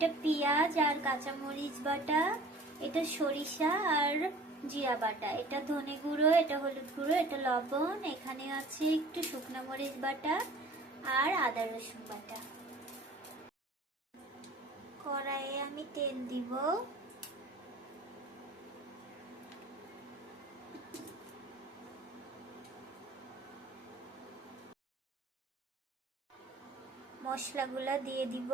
এটা পেঁয়াজ আর কাঁচামরিচ বাটা, এটা সরিষা আর জিরা বাটা, এটা ধনে গুঁড়ো, এটা হলুদ গুঁড়ো, এটা লবণ, এখানে আছে একটু শুকনো মরিচ বাটা আর আদা রসুন বাটা। কড়াইয়ে আমি তেল দিব। মশলাগুলা দিয়ে দিব।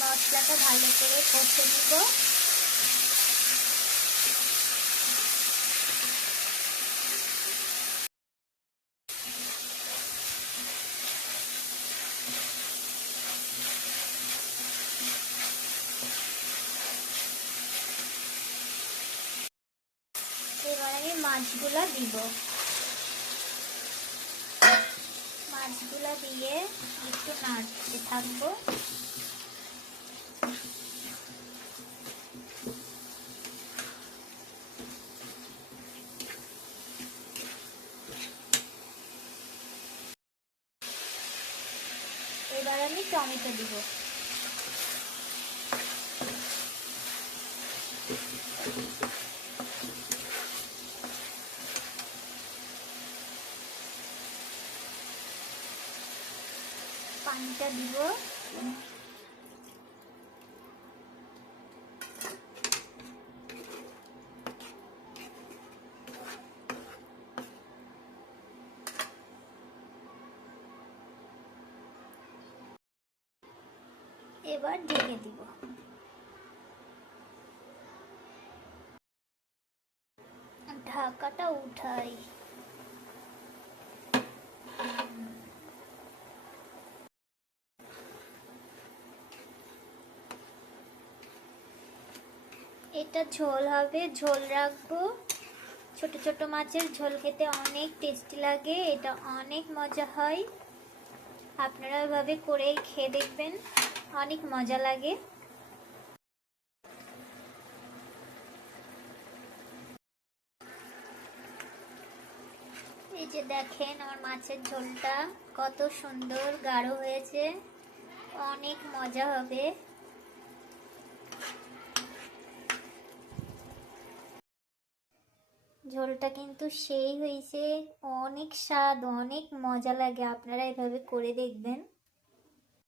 মশলাটা ভালো করে কষে নিব। এবার আমি মাছগুলা দিব। মাছগুলা দিয়ে একটু নাড়তে থাকবো। এবার আমি টমেটো দিব। পানিটা দিব। এবার ঢেকে দিব। ঢাকাটা উঠাই। এটা ঝোল হবে, ঝোল রাখবো। ছোট ছোট মাছের ঝোল খেতে অনেক টেস্টি লাগে, এটা অনেক মজা হয়। আপনারা এভাবে করে খেয়ে দেখবেন, অনেক মজা লাগে। এই যে দেখেন আমার মাছের ঝোলটা কত সুন্দর গাঢ় হয়েছে, অনেক মজা হবে। ঝোলটা কিন্তু সেই হয়েছে, অনেক স্বাদ, অনেক মজা লাগে। আপনারা এভাবে করে দেখবেন।